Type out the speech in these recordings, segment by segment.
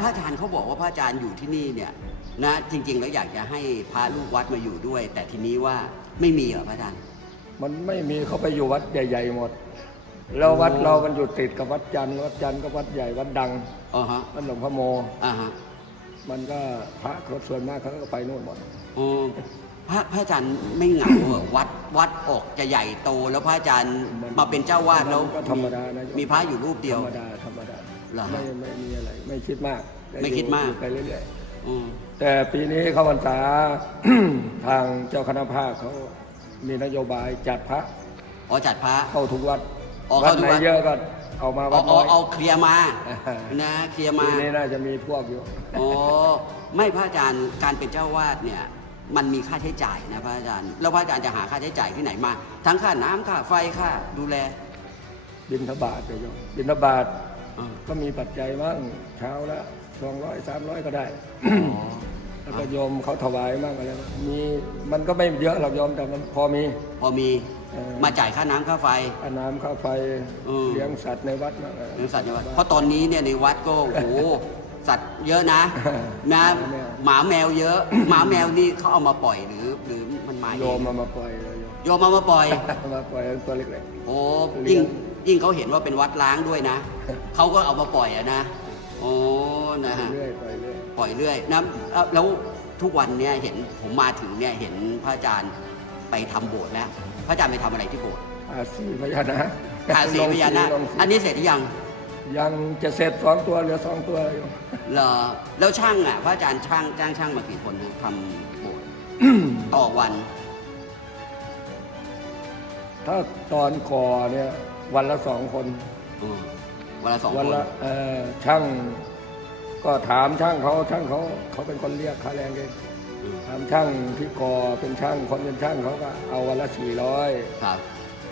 พระอาจารย์เขาบอกว่าพระอาจารย์อยู่ที่นี่เนี่ยนะจริง ๆ แล้วอยากจะให้พระลูกวัดมาอยู่ด้วย แต่ทีนี้ว่าไม่มีเหรอพระอาจารย์ มันไม่มีเขาไปอยู่วัดใหญ่ๆหมด แล้ววัดเรามันอยู่ติดกับวัดจันทร์วัดจันทร์ก็วัดใหญ่วัดดังอ๋อฮะวัดหลวงพ่อโม อ่าฮะมันก็พระเขาส่วนมากเขาก็ไปนู่นหมดอ๋อพระพระอาจารย์ไม่เหงาเหรอวัดวัดออกจะใหญ่โตแล้วพระอาจารย์มาเป็นเจ้าวาดแล้วก็ธรรมดานะมีพระอยู่รูปเดียว ธรรมดาธรรมดา เหรอฮะไม่ไม่มีอะไร ไม่คิดมากไม่คิดมาก อยู่ไปเรื่อยอืมๆแต่ปีนี้เข้าพรรษา ทางเจ้าคณะภาคเขามีนโยบายจัดพระอ๋อจัดพระ เข้าทุกวัดอ๋อวัเข้าดทุกไหนวัด เยอะก็เอามาวัเอาดเอาน้อย เอาเคลียร์มาอ่านะเคลียร์มา ปีนี้น่าจะมีพวกอยู่อ๋อไม่พระอาจารย์การเป็นเจ้าวาดเนี่ยมันมีค่าใช้จ่ายนะพระอาจารย์ แล้วพระอาจารย์จะหาค่าใช้จ่ายที่ไหนมา ทั้งค่าน้ำค่าไฟค่าดูแลบินทบาทไปโยมบินทบาทอ๋อ ก็มีปัจจัยบ้างเช้าละสองร้อยสามร้อยก็ได้ แล้วก็โยมเขาถวายบ้างอะไรบ้างมีมันก็ไม่เยอะหรอกโยมแต่มันพอมี พอมีเออ มาจ่ายค่าน้ำค่าไฟ ค่าน้ำค่าไฟอืม เลี้ยงสัตว์ในวัดบ้างอะไร เลี้ยงสัตว์ในวัดเพราะตอนนี้เนี่ยในวัดก็โอ้โห สัตว์เยอะนะนะหมาแมวเยอะ หมาแมวนี่เขาเอามาปล่อยหรือหรือมันมาเองโยมมามาปล่อยเลยโยมโยมเอามาปล่อยมาปล่อยตัวเล็กโอ้เลี้ยิ่งยง ยิ่งเขาเห็นว่าเป็นวัดล้างด้วยนะ เขาก็เอามาปล่อยอะนะโอ้นะฮะๆเรื่อยปล่อยเรื่อยปล่อยเรื่อยนะเอ่อแล้วทุกวันเนี่ยเห็นผมมาถึงเนี่ยเห็นพระอาจารย์ไปทำโบสถ์แล้วพระอาจารย์ไปทำอะไรที่โบสถ์อาศีพญานาคทาสีพญานาคลงสีอันนี้เสร็จหรือยังยังจะเสร็จสองตัวเหลือสองตัวโยมเหรอแล้วช่างอะพระอาจารย์ช่างจ้างช่างมากี่คนนะทำโบสถ์ ต่อวัน ถ้าตอนก่อเนี่ย วันละสองคน อืมวันละสองวันคนละเอ่อช่างก็ถามช่างเขาช่างเขาเขาเป็นคนเรียกค่าแรงเองอืม ถามช่างที่ก่อเป็นช่างคนเป็นช่างเขาก็เอาวันละสี่ร้อยครับ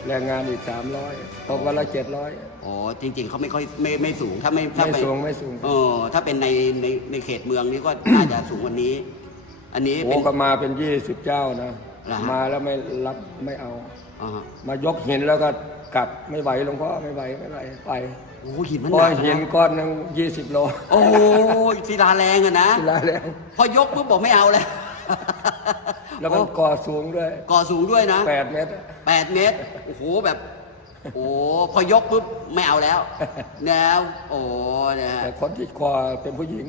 แรงงานอีกสามร้อยตกวันละเจ็ดร้อยอ๋อ จริง ๆ เขาไม่ค่อยไม่ไม่สูง ถ้าไม่ถ้าไม่ไปสูงไม่สูงเออถ้าเป็นในในในเขตเมืองนี้ก็ น่าจะสูงกว่านี้ อันนี้โอ้เป็น ก็มาเป็นยี่สิบเจ้านะ เหรอฮะ มาแล้วไม่รับไม่เอา อ่าฮะมายกหินแล้วก็กลับไม่ไหวหลวงพ่อไม่ไหวไม่ไหวไปโอ้หินมันเพหราะนักหินนะก้อนหนึงยี่สิบโลโอ้ยศิลาแรงอะนะ ศิลาแรงพอยกปุ๊บบอกไม่เอาแล้วแล้วมันโอ้ก่อสูงด้วยก่อสูงด้วยนะแปดเมตร แปดเมตร โอ้โหแบบ โอ้พอยกปุ๊บไม่เอาแล้วแล้วโอ้นะฮะแต่คนที่ก่อเป็นผู้หญิง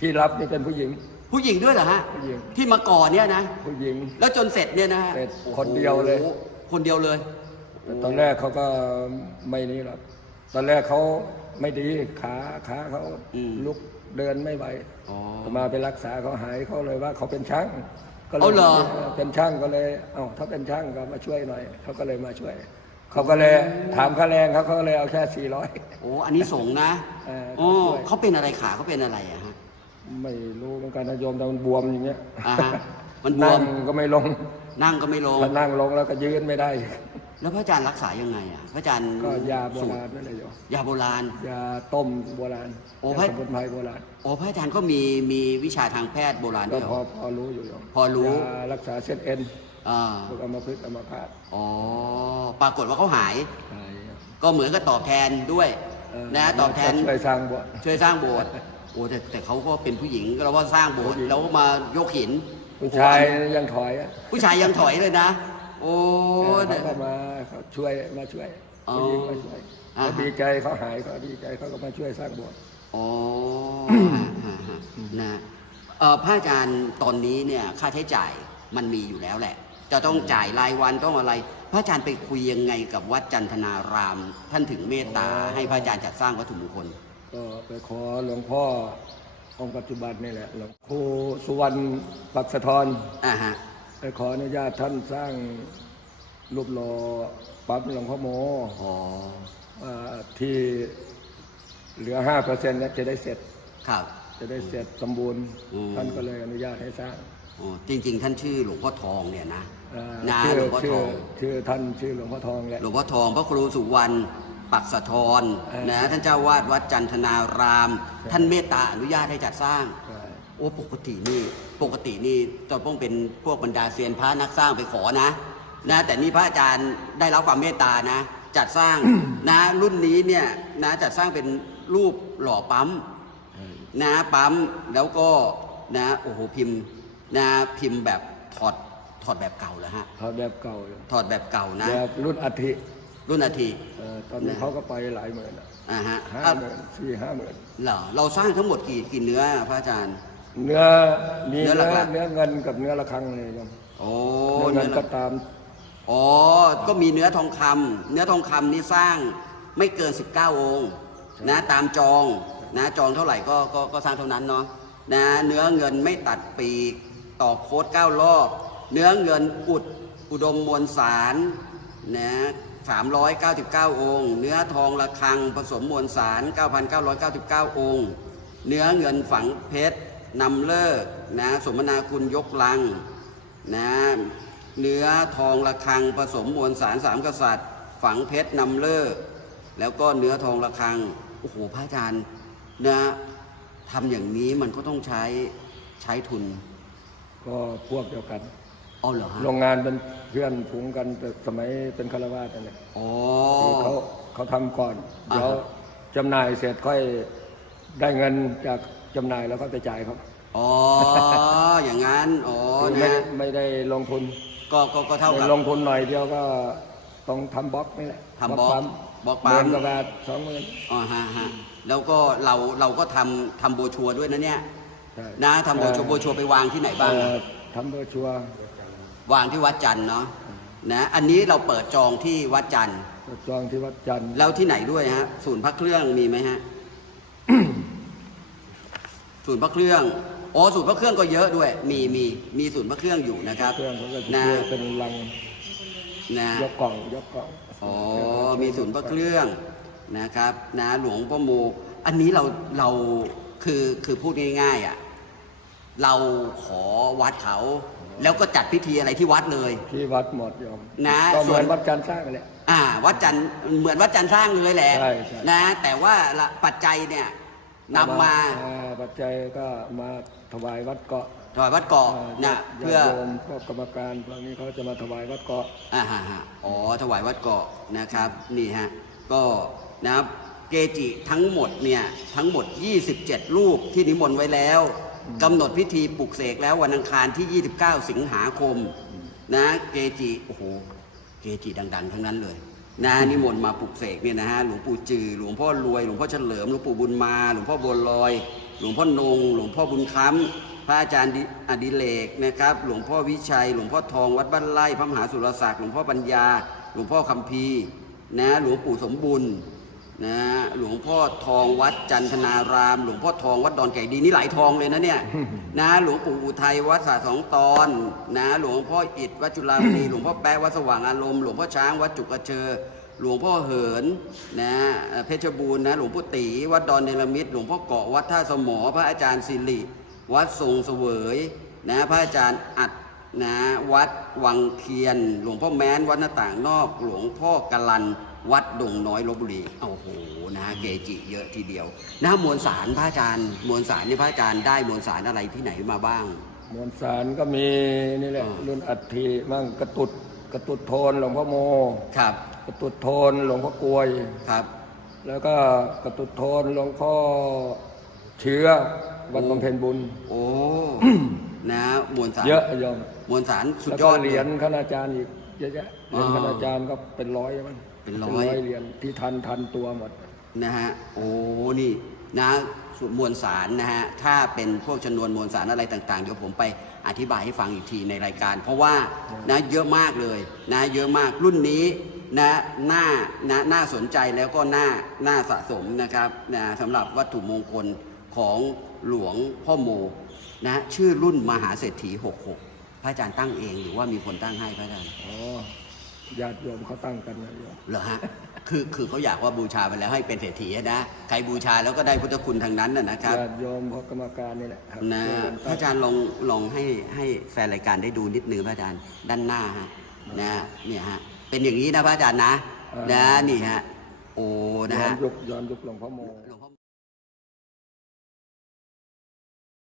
ที่รับนี่เป็นผู้หญิง ผู้หญิงด้วยเหรอฮะผู้หญิง ที่มาก่อเนี่ยนะ ผู้หญิง แล้วจนเสร็จเนี่ยนะฮะเสร็จโอ้โหคนเดียวเลยคนเดียวเลยแต่ตอนแรกเขาก็ไม่นี่หรอกตอนแรกเขาไม่ดีขาขาเขาอืมลุกเดินไม่ไหวอ๋อมาไปรักษาเขาหายเขาเลยว่าเขาเป็นช่างก็เลเอายเหรอ เป็นช่างก็เลยเอ้าถ้าเป็นช่างก็มาช่วยหน่อยเขาก็เลยมาช่วยเขาก็เลยถามค่าแรงเขาเขาก็เลยเอาแค่สี่ร้อย โอ้อันนี้สงส์นะเออโอ้ช่วย เขาเป็นอะไรขาเขาเป็นอะไรอะฮะ ไม่รู้เหมือนกันนะโยมแต่มันบวมอย่างเงี้ยอ่าฮะมันบวนั่มงก็ไม่ลงนั่งก็ไม่ลง ถ้านั่งลงแล้วก็ยืนไม่ได้ แล้วพระอาจารย์รักษายังไงอะพระอาจารย์ก็ยาโบสูตราณนั่นแหละโยมยาโบราณ ยาต้มโบราณโอ้ยาพระสมุนไพรโบราณโอ้พระอาจารย์ก็มีมีวิชาทางแพทย์โบราณก็ด้วยเหรพออ พอรู้อยู่โยมพอรู้ ยารักษาเส้นเอ็นอ่าพวกอัมพฤกษ์อัมพาตอ๋อปรากฏว่าเขาหายหายก็เหมือนกับตอบแทนด้วยเออนะตอบแทน ช่วยสร้างโบสถ์ช่วยสร้างโบสถ์ โอ้แต่แต่เขาก็เป็นผู้หญิงเราว่าสร้างโบสถ์ผู้หญิงแล้วก็มายกหิน ผู้ชายยังถอยอะผู้ชายยังถอยเลยนะ โอ้เขาเนี่ยก็มาเขาช่วยมาช่วยอ๋อ ผู้หญิงมาช่วยอ่าฮะเขาดีใจเขาหายเขาดีใจเขาก็มาช่วยสร้างโบสถ์อ๋อฮะฮะนะเอ่อพระอาจารย์ตอนนี้เนี่ยค่าใช้จ่ายมันมีอยู่แล้วแหละ จะต้องจ่ายรายวันต้องอะไร พระอาจารย์ไปคุยยังไงกับวัดจันทนาราม ท่านถึงเมตตาให้พระอาจารย์จัดสร้างวัตถุมงคล ก็ไปขอหลวงพ่อองค์ปัจจุบันนี่แหละหลวงครูสุวรรณปักสะทอนอ่าฮะไปขออนุญาตท่านสร้างรูปหล่อปั๊มหลวงพ่อโมอ๋อว่าที่เหลือห้าเปอร์เซ็นต์จะได้เสร็จ ครับ จะได้เสร็จสมบูรณ์ อืม ท่านก็เลยอนุญาตให้สร้างอ๋อจริง ๆ ท่านชื่อหลวงพ่อทองเนี่ยนะเอ่อนะชื่อหลวงพ่อชื่ทออง ชื่อท่านชื่อหลวงพ่อทองแหละ หลวงพ่อทองพระครูสุวรรณ ปักสะทรเออ นะท่านเจ้าวาดวัดจันทนาราม ท่านเมตตาอนุญาตให้จัดสร้าง ใช่ โอ้ปกตินี่ปกตินี่จะต้องเป็นพวกบรรดาเซียนพระนักสร้างไปขอนะนะ แต่นี่พระอาจารย์ได้รับความเมตตานะ จัดสร้าง นะ รุ่นนี้เนี่ยนะจัดสร้างเป็นรูปหล่อปั๊มนะปั๊มแล้วก็นะโอ้โหพิมพ์นะพิมพ์แบบถอดถอดแบบเก่าแล้วฮะทำแบบเก่าอยู่ถอดแบบเก่านะ แบบรุ่นอัฐิรุ่นนาทีเอ่อ ตอนนี้นะเขาก็ไปหลายหมื่นอะอ่าฮะห้าอะหมื่นสี่ห้าหมื่นเหรอเราสร้างทั้งหมดกี่กี่เนื้อพระอาจารย์ เนื้อมีเนื้เนื้ออหลักๆเนื้อเงินกับเนื้อระฆังเลยครับโอ้เนื้อเงินเนื้อก็ตามอ๋อก็มีเนื้อทองคำเนื้อทองคำนี่สร้างไม่เกิน 19 องค์นะตามจองนะจองเท่าไหร่ก็ก็ก็สร้างเท่านั้นเนาะนะเนื้อเงินไม่ตัดปีกต่อโค้ดเก้ารอบ เนื้อเงินอุดอุดมมวลสารนะ 399 องค์ เนื้อทองระฆังผสมมวลสาร 9,999 องค์ เนื้อเงินฝังเพชรนำเลิกนะสมนาคุณยกลังนะเนื้อทองระฆังผสมมวลสารสามกษัตริย์ ฝังเพชรนำเลิก แล้วก็เนื้อทองระฆังโอ้โหพระอาจารย์นะทำอย่างนี้มันก็ต้องใช้ใช้ทุน ก็พวกเดียวกัน อ๋อเหรอฮะโรงงานเป็นเพื่อนฝูงกันแต่สมัยเป็นคารวาสนั่นแหละอ๋อ คือเขาเขาทำก่อนอ่าฮะเดี๋ยวจำหน่ายเสร็จค่อยได้เงินจากจำหน่ายแล้วก็ไปจ่ายเขาอ๋อ อย่างนั้น อ๋อคือไม่นะ ไม่ได้ลงทุนก็ก็ก็เท่ากับ ลงทุนหน่อยเดียวก็ต้องทำบล็อกนี่แหละทำบล็อกปั๊มบล็อกปั๊มหมื่นกว่าบาทสองหมื่นอ๋อฮะฮะแล้วก็เราเราก็ทำทำโบรชัวร์ด้วยนะเนี่ย ใช่นะทำโบรชัวร์โบรชัวร์ไปวางที่ไหนบ้างเอ่อะอทำโบรชัวร์ วางที่วัดจันทร์เนาะนะอันนี้เราเปิดจองที่วัดจันทร์จองที่วัดจันทร์แล้วที่ไหนด้วยฮะศูนย์พระเครื่องมีไหมฮะศูนย์พระเครื่องโอ้ศูนย์พระเครื่องก็เยอะด้วย มีมีมีศูนย์พระเครื่องอยู่นะครับเครื่องเขาก็จะนะเรียกเป็นลังนะยกกล่องยกกล่องอ๋อมีศูนย์พระเครื่องนะครับ นะหลวงพ่อโมอันนี้เราเราคือคือพูดง่ายๆอะเราขอวัดเขา แล้วก็จัดพิธีอะไรที่วัดเลย ที่วัดหมดโยมนะก็เหมือนส่วนวัดการสร้างนั่นแหละ อ่าวัดจันทร์เหมือนวัดจันทร์สร้างเลยแหละใช่ใช่ นะแต่ว่าละปัจจัยเนี่ยนำมาอ่ปัจจัยก็มาถวายวัดเกาะถวายวัดเกาะอ่านะญาติเพื่อโยมพวกกรรมการพวกนี้เขาจะมาถวายวัดเกาะ อ่าฮะฮะอ๋อถวายวัดเกาะนะครับนี่ฮะก็นะครับเกจิทั้งหมดเนี่ยทั้งหมด 27 รูปที่นิมนต์ไว้แล้ว กำหนดพิธีปลุกเสกแล้ววันอังคารที่ 29 สิงหาคมนะเกจิโอ้โหเกจิดัง ๆ ทั้งนั้นเลยนะนิมนต์มาปลุกเสกเนี่ยนะฮะหลวงปู่จือหลวงพ่อรวยหลวงพ่อเฉลิมหลวงปู่บุญมาหลวงพ่อบัวลอย หลวงพ่อนง หลวงพ่อบุญค้ำพระอาจารย์ดิอดิเลกนะครับ หลวงพ่อวิชัย หลวงพ่อทองวัดบ้านไร่พระมหาสุรศักดิ์หลวงพ่อปัญญา หลวงพ่อคำพีร์นะหลวงปู่สมบุญ นะหลวงพ่อทองวัดจันทนาราม หลวงพ่อทองวัดดอนไก่ดีนี่หลายทองเลยนะเนี่ยนะหลวงปู่อุทัยวัดสาสองตอนนะหลวงพ่ออิฐวัดจุฬามณีหลวงพ่อแป๊ะวัดสว่างอารมณ์หลวงพ่อช้างวัดจุกกระเชอหลวงพ่อเหินนะเอ่อเพชรบูรณ์นะหลวงพ่อตีวัดดอนเนรมิตหลวงพ่อเกาะวัดท่าสมอพระอาจารย์สิริวัดทรงเสวยนะพระอาจารย์อัดนะวัดวังเคียน หลวงพ่อแม้นวัดหน้าต่างนอก หลวงพ่อกลัน วัดดงน้อยลบบุรีโอ้โหนะเกจิเยอะทีเดียวนะมวลสารพระอาจารย์ มวลสารนี่พระอาจารย์ได้มวลสารอะไรที่ไหนมาบ้าง มวลสารก็มีนี่แหละอ่ารุ่นอัฐิมั่งกระตุดกระตุดโทนหลวงพ่อโมครับ กระตุดโทนหลวงพ่อกลวยครับ แล้วก็กระตุดโทนหลวงพ่อเชื้อวัดบำเพ็ญบุญ โอ้นะมวลสารเยอะโยมมวลสารสุดแล้วยก็อดเหรียญลคณาจารย์อีกเยอะแยะเหรียญอ่าคณาจารย์ก็เป็นร้อยมั้ง เป็นร้อยเหรียญที่ทันทันตัวหมดนะฮะโอ้นี่นะส่วนมวลสารนะฮะถ้าเป็นพวกชนวนมวลสารอะไรต่างๆ เดี๋ยวผมไปอธิบายให้ฟังอีกทีในรายการ เพราะว่านะเยอะมากเลยนะเยอะมากรุ่นนี้นะน่านะน่าสนใจแล้วก็น่าน่าสะสมนะครับนะสำหรับวัตถุมงคลของหลวงพ่อโมนะชื่อรุ่นมหาเศรษฐี 66 พระอาจารย์ตั้งเองหรือว่ามีคนตั้งให้พระอาจารย์อ๋อ ญาติโยมเขาตั้งกันนะโยมเหรอฮะ คือคือเขาอยากว่าบูชาไปแล้วให้เป็นเศรษฐีอะนะ ใครบูชาแล้วก็ได้พุทธคุณทางนั้นน่ะนะครับ ญาติโยมเพราะกรรมการนี่แหละครับนะช่วยกันพระอาจารย์ลองลองให้ให้แฟนรายการได้ดูนิดนึงพระอาจารย์ด้านหน้าฮะนะเนี่ยฮะเป็นอย่างนี้นะพระอาจารย์นะ นะนี่ฮะโอ้นะย้อนฮะยุคย้อนยุคหลวงพ่อโมหลวง